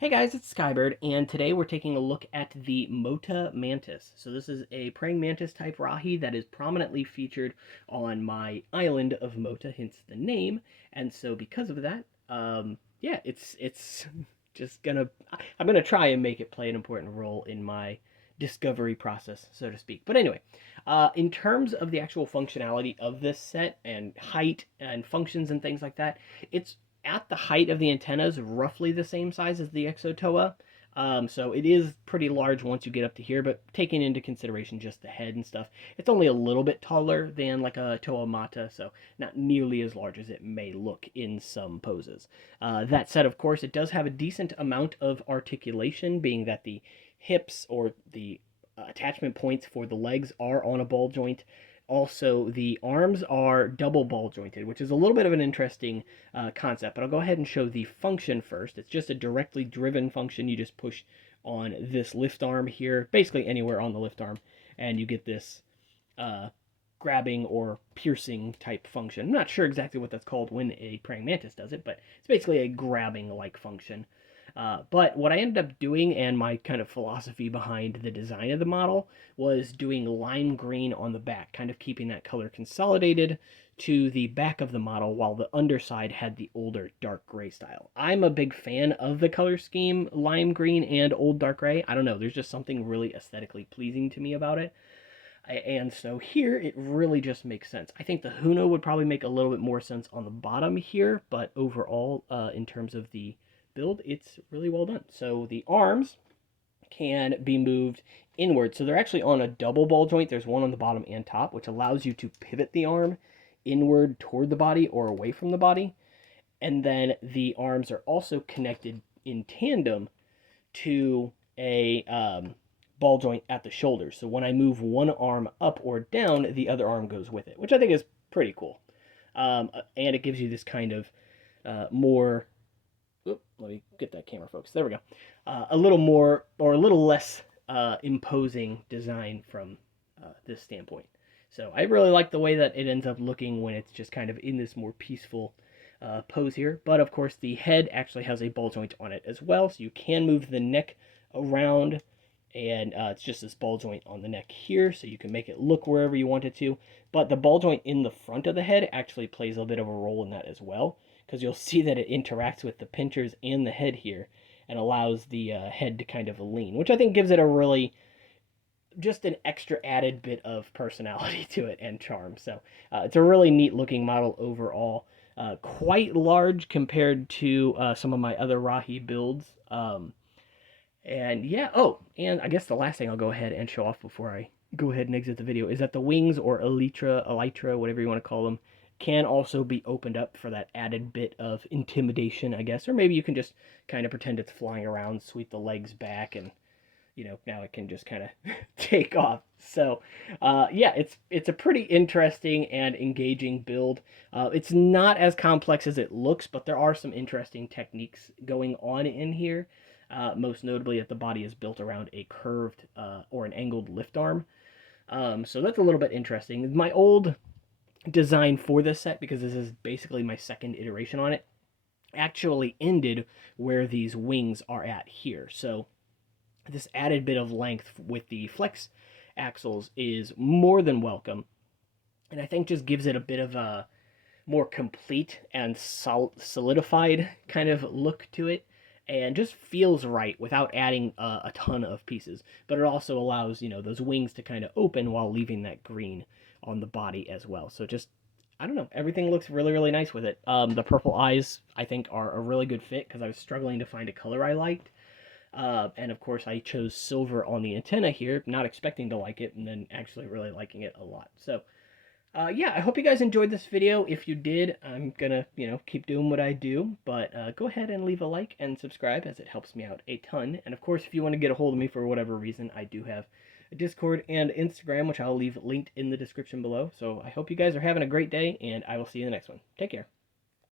Hey guys, it's Skybird, and today we're taking a look at the Mota Mantis. So this is a praying mantis type Rahi that is prominently featured on my island of Mota, hence the name. And so because of that, yeah, it's just I'm gonna try and make it play an important role in my discovery process, so to speak. But anyway, in terms of the actual functionality of this set and height and functions and things like that, it's at the height of the antennas, roughly the same size as the Exotoa. So it is pretty large once you get up to here, but taking into consideration just the head and stuff, it's only a little bit taller than like a Toa Mata, so not nearly as large as it may look in some poses. That said, of course, it does have a decent amount of articulation, being that the hips or the attachment points for the legs are on a ball joint. Also, the arms are double ball jointed, which is a little bit of an interesting concept, but I'll go ahead and show the function first. It's just a directly driven function. You just push on this lift arm here, basically anywhere on the lift arm, and you get this grabbing or piercing type function. I'm not sure exactly what that's called when a praying mantis does it, but it's basically a grabbing like function. But what I ended up doing, and my kind of philosophy behind the design of the model, was doing lime green on the back, kind of keeping that color consolidated to the back of the model, while the underside had the older dark gray style. I'm a big fan of the color scheme, lime green and old dark gray. I don't know, there's just something really aesthetically pleasing to me about it. And so here it really just makes sense. I think the Huno would probably make a little bit more sense on the bottom here, but overall, in terms of the build, it's really well done. So the arms can be moved inward. So they're actually on a double ball joint. There's one on the bottom and top, which allows you to pivot the arm inward toward the body or away from the body. And then the arms are also connected in tandem to a ball joint at the shoulders. So when I move one arm up or down, the other arm goes with it, which I think is pretty cool. And it gives you this kind of more let me get that camera focused. There we go. A little more or a little less imposing design from this standpoint. So I really like the way that it ends up looking when it's just kind of in this more peaceful pose here. But of course, the head actually has a ball joint on it as well, so you can move the neck around, and it's just this ball joint on the neck here, so you can make it look wherever you want it to. But the ball joint in the front of the head actually plays a bit of a role in that as well, because you'll see that it interacts with the pinchers and the head here and allows the head to kind of lean, which I think gives it a really, just an extra added bit of personality to it and charm. So it's a really neat looking model overall. Quite large compared to some of my other Rahi builds. And yeah, oh, and I guess the last thing I'll go ahead and show off before I go ahead and exit the video is that the wings, or elytra, whatever you want to call them, can also be opened up for that added bit of intimidation, I guess. Or maybe you can just kind of pretend it's flying around, sweep the legs back, and now it can just kind of take off. So yeah, it's a pretty interesting and engaging build. It's not as complex as it looks, but there are some interesting techniques going on in here. Most notably that the body is built around a curved or an angled lift arm. So that's a little bit interesting. My old design for this set, because this is basically my second iteration on it, actually ended where these wings are at here. So this added bit of length with the flex axles is more than welcome, and I think just gives it a bit of a more complete and solidified kind of look to it, and just feels right without adding a ton of pieces. But it also allows, those wings to kind of open while leaving that green on the body as well. So just, I don't know, everything looks really, really nice with it. The purple eyes, I think, are a really good fit because I was struggling to find a color I liked. And of course, I chose silver on the antenna here, not expecting to like it, and then actually really liking it a lot. So yeah, I hope you guys enjoyed this video. If you did, I'm gonna, keep doing what I do, but go ahead and leave a like and subscribe, as it helps me out a ton. And of course, if you want to get a hold of me for whatever reason, I do have a Discord and Instagram, which I'll leave linked in the description below. So I hope you guys are having a great day, and I will see you in the next one. Take care.